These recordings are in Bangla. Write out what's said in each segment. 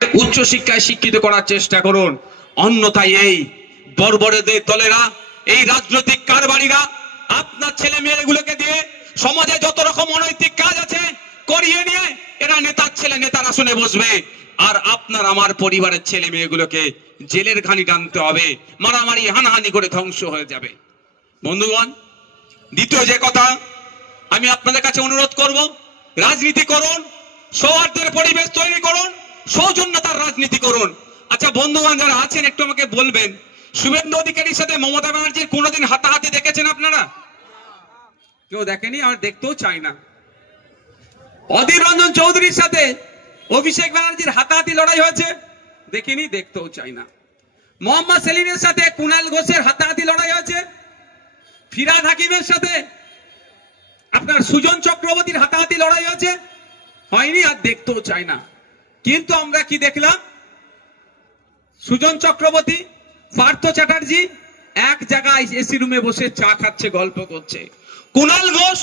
উচ্চ শিক্ষায় শিক্ষিত করার চেষ্টা করুন। অন্যথায় এই বর্বরদের দলেরা, এই রাজনৈতিক কারবারিরা আপনার ছেলে মেয়েগুলোকে দিয়ে সমাজে যত রকম অনৈতিক কাজ আছে করিয়ে নিয়ে এরা নেতার ছেলে নেতার আসনে বসবে, আর আপনার আমার পরিবারের ছেলে মেয়েগুলোকে জেলের ঘানি টানতে হবে, মারামারি হানাহানি করে ধ্বংস হয়ে যাবে। বন্ধুগণ, দ্বিতীয় যে কথা আমি আপনাদের কাছে অনুরোধ করব, রাজনীতি করুন, সৌহার্দ্যের পরিবেশ তৈরি করুন, সৌজন্যতার রাজনীতি করুন। আচ্ছা বন্ধুগণ যারা আছেন একটু আমাকে বলবেন, শুভেন্দু অধিকারীর সাথে মমতা ব্যানার্জির কোনোদিন হাতাহাতি দেখেছেন আপনারা? কেউ দেখেনি, আর দেখতেও চায় না। অধীর রঞ্জন চৌধুরীর সাথে অভিষেক ব্যানার্জির হাতাহাতি লড়াই হয়েছে? দেখিনি, দেখতেও চাই না। মোহাম্মদ সেলিমের সাথে কুণাল ঘোষের হাতাহাতি লড়াই হয়েছে? ফিরহাদ হাকিমের সাথে আপনার সুজন চক্রবর্তীর হাতাহাতি লড়াই হয়েছে? হয়নি, আর দেখতেও চাই না। কিন্তু আমরা কি দেখলাম? সুজন চক্রবর্তী, পার্থ চ্যাটার্জি এক জায়গায় এসি রুমে বসে চা খাচ্ছে, গল্প করছে। কুণাল ঘোষ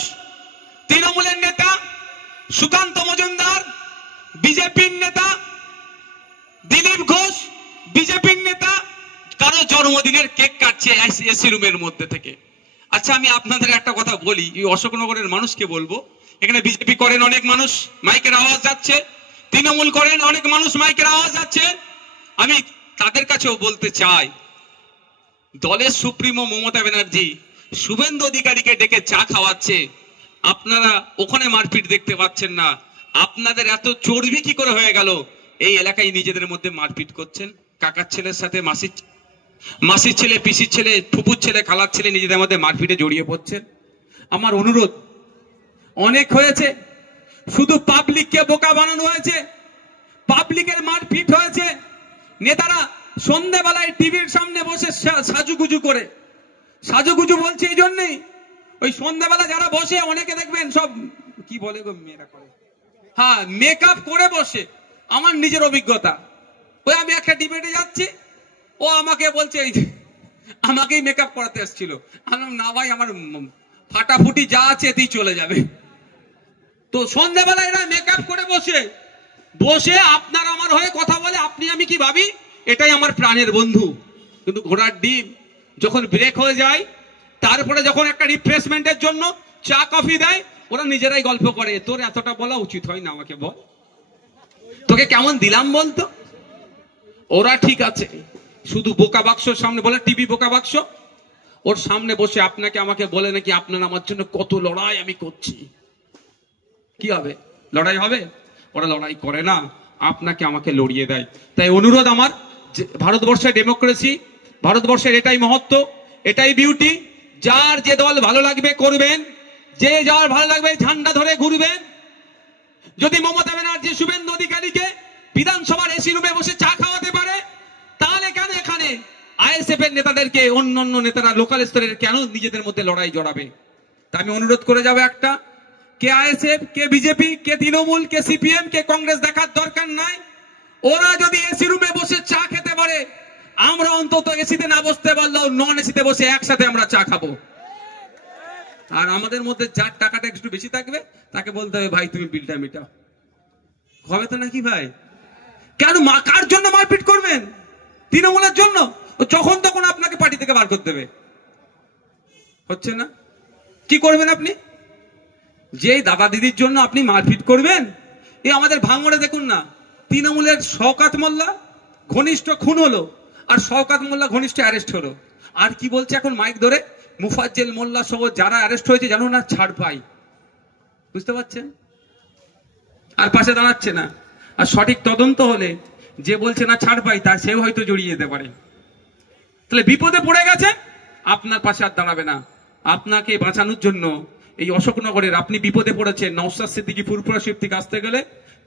তৃণমূলের নেতা, সুকান্ত মজুমদার বিজেপির নেতা, দিলীপ ঘোষ বিজেপির নেতা, কারো জন্মদিনের কেক কাটছে এসি রুমের মধ্যে থেকে। আচ্ছা আমি আপনাদের একটা কথা বলি, এই অশোকনগরের মানুষকে বলবো, এখানে বিজেপি করেন অনেক মানুষ, মাইকের আওয়াজ যাচ্ছে, তৃণমূল করেন অনেক মানুষ, মাইকের আওয়াজ যাচ্ছে। আমি তাদের কাছেও বলতে চাই, দলের সুপ্রিমো মমতা ব্যানার্জি শুভেন্দু অধিকারীকে ডেকে চা খাওয়াচ্ছে, আপনারা ওখানে মারপিট দেখতে পাচ্ছেন না। আপনাদের এত চর্বি কি করে হয়ে গেল এই এলাকায় নিজেদের মধ্যে মারপিট করছেন? কাকার ছেলের সাথে মাসির ছেলে, পিসির ছেলে, ফুপুর ছেলে, খালার ছেলে নিজেদের মধ্যে মারপিটে জড়িয়ে পড়ছেন। আমার অনুরোধ, অনেক হয়েছে, শুধু পাবলিককে বোকা বানানো হয়েছে, পাবলিকের মারপিট হয়েছে। নেতারা সন্ধ্যাবেলায় টিভির সামনে বসে সাজুগুজু করে, সাজুগুজু বলছে এই জন্যই, ওই সন্ধ্যাবেলা যারা বসে অনেকে দেখবেন সব কি বলে গো মেয়েরা করে, হ্যাঁ মেকআপ করে বসে। আমার নিজের অভিজ্ঞতা, ওই আমি একটা ডিবেটে যাচ্ছি, ও আমাকে বলছে আমাকেই মেকআপ করাতে এসেছিল। আমি না ভাই, আমার ফাটাফুটি যা আছে এতেই চলে যাবে। তো সন্ধ্যাবেলা এরা মেকআপ করে বসে বসে আপনার আমার হয়ে কথা বলে, আপনি আমি কি ভাবি এটাই আমার প্রাণের বন্ধু। কিন্তু ঘোড়ার ডিম যখন ব্রেক হয়ে যায়, তারপরে যখন একটা রিফ্রেশমেন্টের জন্য চা কফি দেয়, ওরা নিজেরাই গল্প করে, তোর এতটা বলা উচিত হয় না, আমাকে বল, তোকে কেমন দিলাম বলতো। ওরা ঠিক আছে, শুধু বোকা বাক্সর সামনে বলে, টিভি বোকা বাক্স, ওর সামনে বসে আপনাকে আমাকে বলে নাকি আপনার আমার জন্য কত লড়াই আমি করছি। কি হবে? লড়াই হবে? ওরা লড়াই করে না, আপনাকে আমাকে লড়িয়ে দেয়। তাই অনুরোধ আমার, ভারতবর্ষের ডেমোক্রেসি, ভারতবর্ষের এটাই মহত্ব, এটাই বিউটি। যার যে দল ভালো লাগবে করবেন, যে যার ভালো লাগবে ঝান্ডা ধরে ঘুরবেন। যদি মমতা ব্যানার্জি শুভেন্দু অধিকারীকে বিধানসভার এসি রুমে বসে চা খাওয়াতে পারে, তাহলে কেন এখানে আইএসএফ এর নেতাদেরকে অন্যান্য নেতারা লোকাল স্তরের কেন নিজেদের মধ্যে লড়াই জড়াবে? তা আমি অনুরোধ করে যাবো একটা, কে আইএসএফ, কে বিজেপি, কে তৃণমূল, কে সিপিএম, কে কংগ্রেস দেখার দরকার নাই। ওরা যদি এসি রুমে বসে চা খেতে পারে, আমরা অন্তত এসিতে না বসতে পারলেও নন এসিতে বসে একসাথে আমরা চা খাবো। আর আমাদের মধ্যে যার টাকাটা একটু বেশি থাকবে তাকে বলতে হবে ভাই তুমি বিলটা মেটাও। হবে তো নাকি ভাই? কেন কার জন্য মারপিট করবেন? তৃণমূলের জন্য? যখন তখন আপনাকে পার্টি থেকে বার করতে দেবে, হচ্ছে না? কি করবেন আপনি? যে দাদা দিদির জন্য আপনি মারপিট করবেন? এই আমাদের ভাঙড়ে দেখুন না, তৃণমূলের শওকাত মোল্লা ঘনিষ্ঠ খুন হলো, আর শওকাত মোল্লা ঘনিষ্ঠ অ্যারেস্ট হলো। আর কি বলছে এখন মাইক ধরে, মুফাজ্জেল মোল্লা সহ যারা অ্যারেস্ট হয়েছে জানো না ছাড় পাই। বুঝতে পারছেন? আর পাশে দাঁড়াচ্ছে না। আর সঠিক তদন্ত হলে যে বলছে না ছাড় পাই, তা সেও হয়তো জড়িয়ে যেতে পারে। তাহলে বিপদে পড়ে গেছে, আপনার পাশে আর দাঁড়াবে না। আপনাকে বাঁচানোর জন্য এই অশোকনগরের আপনি বিপদে পড়েছেন, নওশাদ সিদ্দিকী ফুরফুরা শিব থেকে আসতে গেলে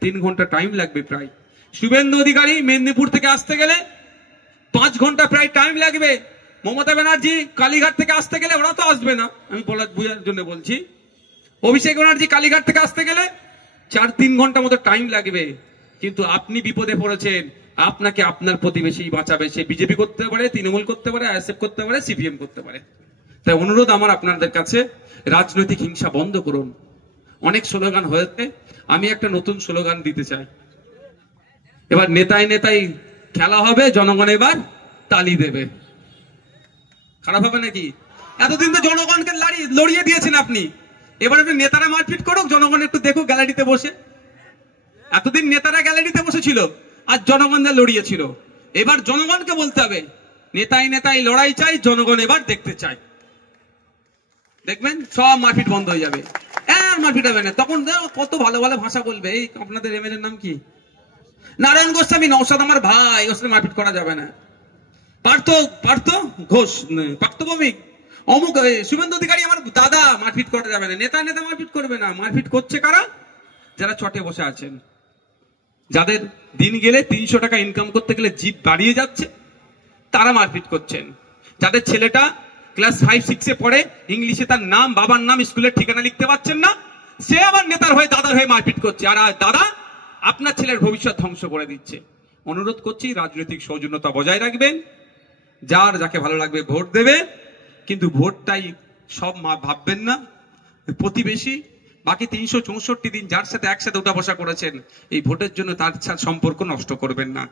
3 ঘন্টা টাইম লাগবে প্রায়। শুভেন্দু অধিকারী মেদিনীপুর থেকে আসতে গেলে 5 ঘন্টা প্রায় টাইম লাগবে। মমতা ব্যানার্জি কালীঘাট থেকে আসতে গেলে, ওরা তো আসবে না, আমি বোঝার জন্য বলছি, অভিষেক ব্যানার্জি কালীঘাট থেকে আসতে গেলে 4-3 ঘন্টা মতো টাইম লাগবে। কিন্তু আপনি বিপদে পড়েছেন, আপনাকে আপনার প্রতিবেশী বাঁচাবে। সে বিজেপি করতে পারে, তৃণমূল করতে পারে, আইএসএফ করতে পারে, সিপিএম করতে পারে। তাই অনুরোধ আমার আপনাদের কাছে, রাজনৈতিক হিংসা বন্ধ করুন। অনেক স্লোগান হয়েছে, আমি একটা নতুন স্লোগান দিতে চাই। এবার নেতায় নেতাই খেলা হবে, জনগণ এবার তালি দেবে। খারাপ হবে নাকি? এতদিন তো জনগণকে লড়িয়ে দিয়েছেন আপনি, এবার একটু নেতারা মারপিট করুক, জনগণ একটু দেখুক গ্যালারিতে বসে। এতদিন নেতারা গ্যালারিতে বসেছিল আর জনগণদের লড়িয়েছিল, এবার জনগণকে বলতে হবে নেতাই নেতাই লড়াই চাই, জনগণ এবার দেখতে চাই। দেখবেন সব মারপিট বন্ধ হয়ে যাবে, আর মারপিট হবে না। তখন কত ভালো ভালো ভাষা বলবে। এই আপনাদের এমএলএ নাম কি? নারায়ণ গোস্বামী। নওশাদ আমার ভাই, ওর সাথে মারপিট করা যাবে না। পার্থ ঘোষ, পার্থ ভৌমিক, অমুক শুভেন্দু অধিকারী আমার দাদা, মারপিট করা যাবে না। নেতা নেতা মারপিট করবে না। মারপিট করছে কারা? যারা চটে বসে আছেন, যাদের দিন গেলে 300 টাকা ইনকাম করতে গেলে জিভ বাড়িয়ে যাচ্ছে, তারা মারপিট করছেন। যাদের ছেলেটা ক্লাস 5-6 পড়ে, ইংলিশে তার নাম, বাবার নাম, স্কুলের ঠিকানা লিখতে পারছেন না, সে আবার নেতার হয়ে দাদার হয়ে মারপিট করছে। আর দাদা আপনার ছেলের ভবিষ্যৎ ধ্বংস করে দিচ্ছে। অনুরোধ করছি রাজনৈতিক সৌজন্যতা বজায় রাখবেন, যার যাকে ভালো লাগবে ভোট দেবে, কিন্তু ভোটটাই সব ভাববেন না। প্রতিবেশী বাকি 364 দিন যার সাথে একসাথে উঠা বসা করেছেন, এই ভোটের জন্য তার সাথে সম্পর্ক নষ্ট করবেন না।